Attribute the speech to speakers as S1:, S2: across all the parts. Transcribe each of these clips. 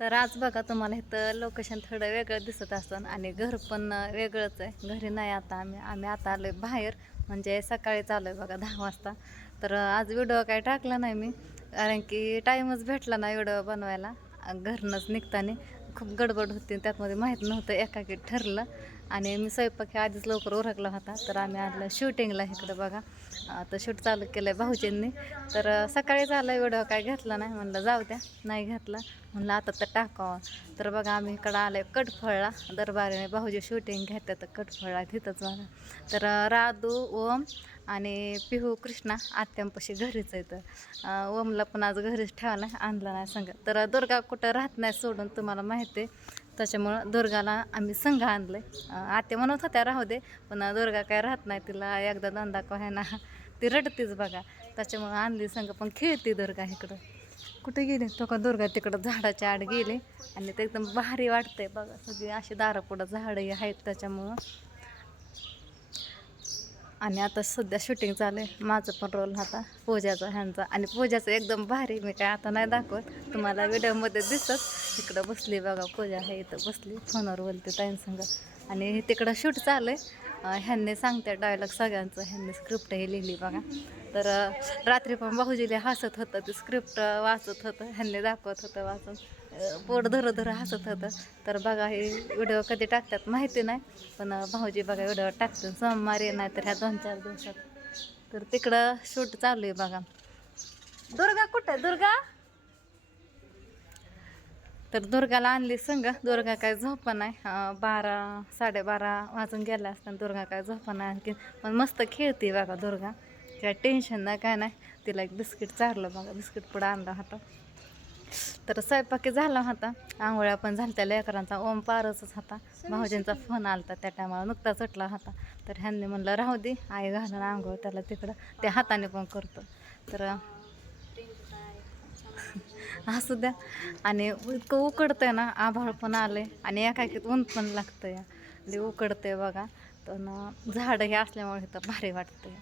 S1: तर आज बघा तुम्हाला इथं लोकेशन थोडं वेगळं दिसत असतं आणि घर पण वेगळंच आहे. घरी नाही आता आम्ही. आम्ही आता आलो आहे बाहेर. म्हणजे सकाळी चालू आहे बघा दहा वाजता. तर आज व्हिडिओ काय टाकला नाही मी. कारण की टाईमच भेटला नाही व्हिडिओ बनवायला. घरनंच निघताना. खूप गडबड होती. त्यातमध्ये माहीत नव्हतं एकाकी ठरलं. आणि मी स्वयंपाक हे आधीच लवकर उरकला होता. तर आम्ही आणलं शूटिंगला इकडं बघा. आता शूट चालू केलं आहे भाऊजींनी. तर सकाळी झालं एवढं काय घेतलं नाही. म्हणलं जाऊ द्या. नाही घेतला. म्हणलं आता तर टाकावं. तर बघा आम्ही इकडं आलं आहे कटफळला. दरबारीने भाऊजी शूटिंग घेतात तर कटफळला तिथंच बघा. तर राधू ओम आणि पिहू कृष्णा आत्यांपाशी घरीच आहे तर ओमला पण आज घरीच ठेवायला आणला नाही सांगा तर दुर्गा कुठं राहत नाही सोडून तुम्हाला माहिती आहे. त्याच्यामुळं दुर्गाला आम्ही संघ आणलं आहे आत्या म्हणत होत्या राहू दे पण दुर्गा काय राहत नाही तिला. एकदा दोनदा काय ना ती रडतीच बघा. त्याच्यामुळं आणली संघ पण खेळते दुर्गा इकडं. कुठे गेले? तो का दुर्गा तिकडं झाडाच्या आड गेले. आणि ते एकदम भारी वाटतंय बघा सगळी अशी दारापुढं झाडंही झाडं आहेत त्याच्यामुळं. आणि आता सध्या शूटिंग चालू आहे. माझं पण रोल होता पूजाचा ह्यांचा. आणि पूजाचं एकदम भारी मी काय आता नाही दाखवत. तुम्हाला व्हिडिओमध्ये दिसत. इकडं बसली बघा पूजा आहे इथं बसली फोनवर बोलते ताईंसंग. आणि तिकडं शूट चालू आहे. ह्यांनी सांगते डायलॉग सगळ्यांचं ह्यांनी स्क्रिप्ट हे लिहिली बघा. तर रात्री पण भाऊजीला हसत होतं ते स्क्रिप्ट वाचत होतं ह्यांनी दाखवत होतं वाचून. पोट धरं धरं हसत होतं. तर बघा हे व्हिडिओ कधी टाकतात माहिती नाही पण भाऊजी बघा व्हिडिओ टाकतात सोमवारी नाही तर ह्या दोन चार दिवसात. तर तिकडं शूट चालू आहे बघा. दुर्गा कुठं आहे? दुर्गा? तर दुर्गाला आणली संग. दुर्गा काय झोपा नाही. बारा साडेबारा वाजून गेल्या असताना दुर्गा काय झोपा नाही आणखी पण मस्त खेळते बघा दुर्गा. काय टेन्शन नाही काय नाही. तिला एक बिस्किट चारलं बघा. बिस्किट पुढं आणला होता. तर स्वयंपाकी झाला होता. आंघोळ्या पण झाल्या त्या लेकरांचा ओम पारसच होता. भाऊजींचा फोन आलता. त्या टायमाला नुकता चटला होता. तर ह्यांनी म्हणलं राहू दे. आई घालून आंघोळ त्याला तिकडं. त्या हाताने पण करतो. तर असू द्या आणि इतकं उकडतंय ना आभाळ पण आलंय. आणि एकाकीत ऊन पण लागतं या लई उकडतंय बघा. तर ना झाडं हे असल्यामुळे इथं भारी वाटतंय.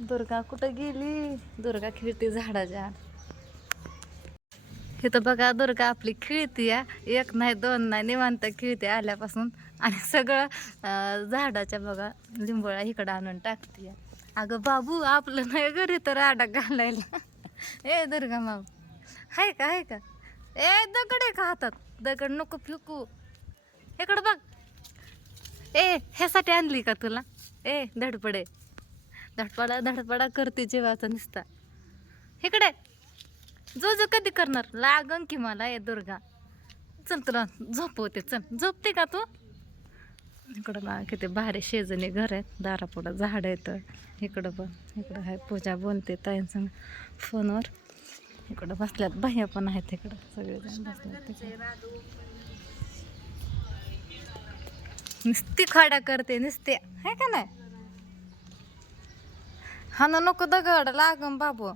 S1: दुर्गा कुठं गेली? दुर्गा खेळते झाडाच्या. इथं बघा दुर्गा आपली खिळती आहे. एक नाही दोन नाही निवांत खिळते आल्यापासून. आणि सगळं झाडाच्या बघा लिंबोळा इकडं आणून टाकते अगं बाबू आपलं नाही घरी तर आडा घालायला. ए दुर्गा माऊ हाय का हाय का? ए दगड आहे का हातात? दगड नको फिकू. इकडं बघ. ए ह्यासाठी आणली का तुला? ए धडपडे. धडपडा धडपडा करते जेवाचा नुसता. इकडे. जो जो कधी करणार? लागन की मला ए दुर्गा. चल तुला झोपवते. चल. झोपते का तू? इकडं ना किती भारी शेजणी घर आहेत दारापुढं झाड आहेत. इकडं पण इकडं आहे पूजा बोलते ताईंसंग फोनवर. इकडं बसल्यात बाह्या पण आहेत इकडं सगळेजण बसल्यात नुसती खाडा करते नुसते आहे का नाही? हा ना नको दगड लागम बाबू.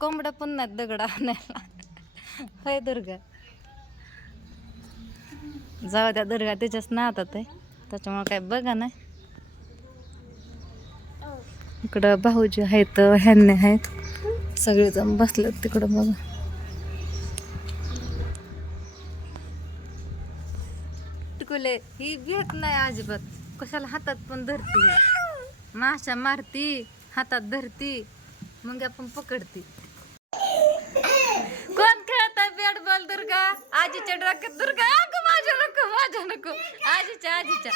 S1: कोंबड्या पण नाहीत दगड आणायला. होय दुर्गा? जाऊ द्या दुर्गा त्याच्याच नादात आहे. त्याच्यामुळे काय बघा नाही इकडं भाऊजी आहेत ह्यांने आहेत. सगळेजण बसलेत तिकडं बघा. टिकुले ही भेट नाही अजिबात. कशाला हातात पण धरती माशा मारती हातात धरती मग आपण पकडती. कोण खेळत बॅट बॉल दुर्गा? आजीच्या डोक्यात दुर्गा? माझ्या नको आजीच्या आजीच्या.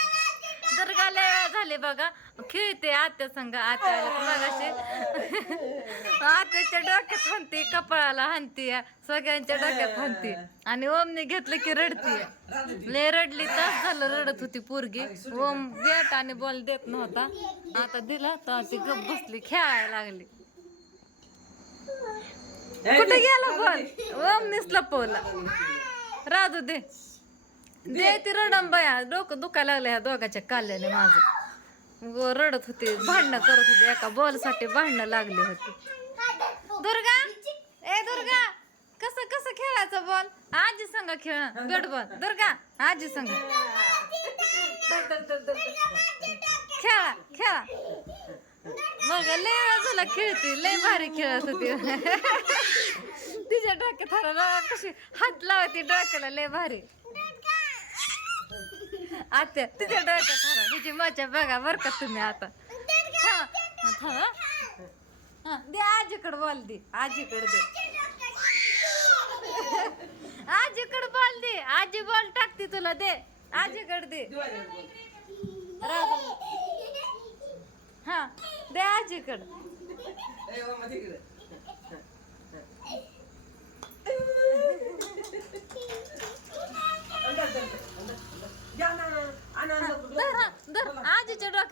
S1: दुर्गा लय झाले बघा. खेळते आत्या संग आत्या मगाशी. आत्याच्या डोक्यात म्हणते कपाळाला हाणते सगळ्यांच्या डोक्यात हाणते. आणि ओमने घेतलं की रडती. लय रडली तास झालं रडत होती पोरगी. ओम देत आणि बॉल देत नव्हता. आता दिला तर ती गप बसली खेळायला लागली. कुठे गेला बॉल? ओम निसला पोला राजू दे. दे ती रडम बाया. डोकं दुखायला लागलं ह्या दोघाच्या काल्याने माझं. व रडत होते भांडणं करत होते. एका बॉलसाठी भांडणं लागली होती. दुर्गा! ए दुर्गा! कसं कसं खेळायचं बॉल आजी संग खेळ. गट बॉल दुर्गा आजी संग. खेळा खेळा. मग लय वेळ झाला खेळते. लय भारी खेळत होती. तिच्या डोक्यात कशी हात लावते डोक्याला लय भारी. आता तुझ्या डोक्यात हरा हिची मजा बघा बर का तुम्ही आता. हा, हा, हा. दे आजीकडे बोल दे आजीकडे दे. आजीकडे बोल दे आजी बोल टाकते तुला दे. आजीकडे दे. राहू दे. हा दे आजीकडे धर हा, धर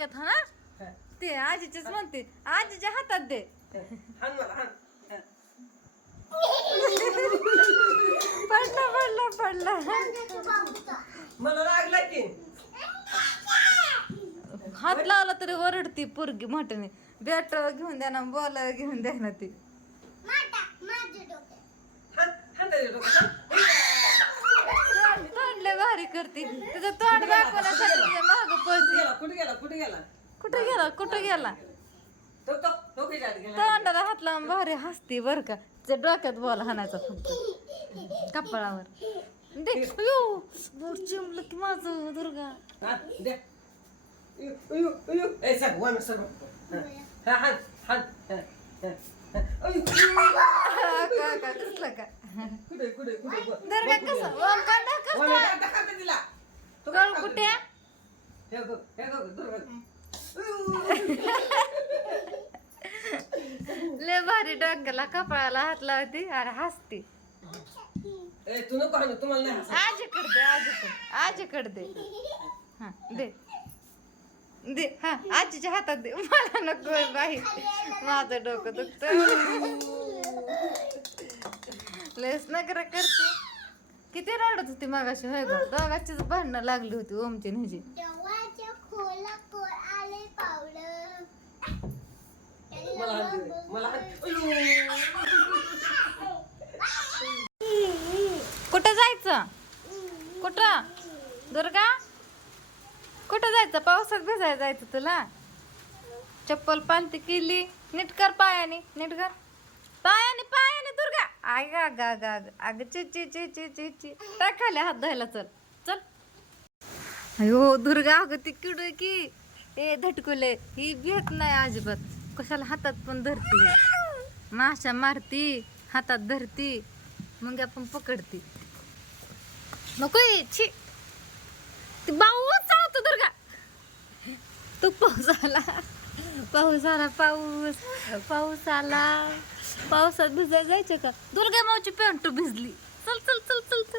S1: डोक्यात हा? ना ते आजीचेच म्हणते. आजीच्या हातात दे. पडला पडला पडला.
S2: मला लागला की.
S1: हात लावला तरी ओरडती पोरगी मोठ्याने. बॅट घेऊन द्या ना बॉल घेऊन द्या ना ती.
S2: डोक्यात.
S1: करते. तुझं तोंड दाखवण्यासाठी माग पळते.
S2: कुठे गेला? कुठे गेला?
S1: कुठं गेला? कुठं गेला?
S2: तो तो तो काही जात गेला.
S1: तोंडाला हात लावून भारी हसती बर का. तिच्या डोक्यात बॉल हाणायचा फक्त कपाळावर. दे बोट चिमलं की माझं दुर्गा. कसलं का? दुर्गा? कसं वन काढा
S2: वन
S1: कसं
S2: हात टाका ते तिला तो
S1: गळ
S2: काय
S1: कुठे. लय भारी डोक्याला कपाळाला हात लावती आणि हसती.
S2: तू नको हाणू तुम्हाला नाही हसायचं.
S1: आजीकडे दे हा दे. दे हा आजीच्या हातात दे. मला नको बाई. माझं डोकं दुखत लयच नगर करते. किती रडत होती मागाशी होय ग? दोघांचीच भांडणं लागली होती ओमची आणि ह्याची.
S3: देवाच्या खोला कोण आले पावलं.
S2: मला हात दे. मला हात उयू.
S1: कुठं जायचं? कुठं? दुर्गा? कुठं जायचं? पावसात भिजायला जायचं तुला? चप्पल पालती केली नीट कर पायाने नीट कर. पायाने पायाने दुर्गा! आग आग आग आग आग ची ची ची ची ची ची. टाक खाली हात धुवायला चल. चल. अयो दुर्गा अगं ती किड की. ए धटकुले ही भेट नाही अजिबात. कशाला हातात पण धरती माशा मारती हातात धरती मग आपण पकडती. नको छी ती बाऊच चावतो दुर्गा. तू पाऊस आला. पाऊस आला पाऊस. पाऊस आला. पावसात भिजायला जायचं का? दुर्गा मावची पॅन्ट भिजली. चल चल चल चल चल.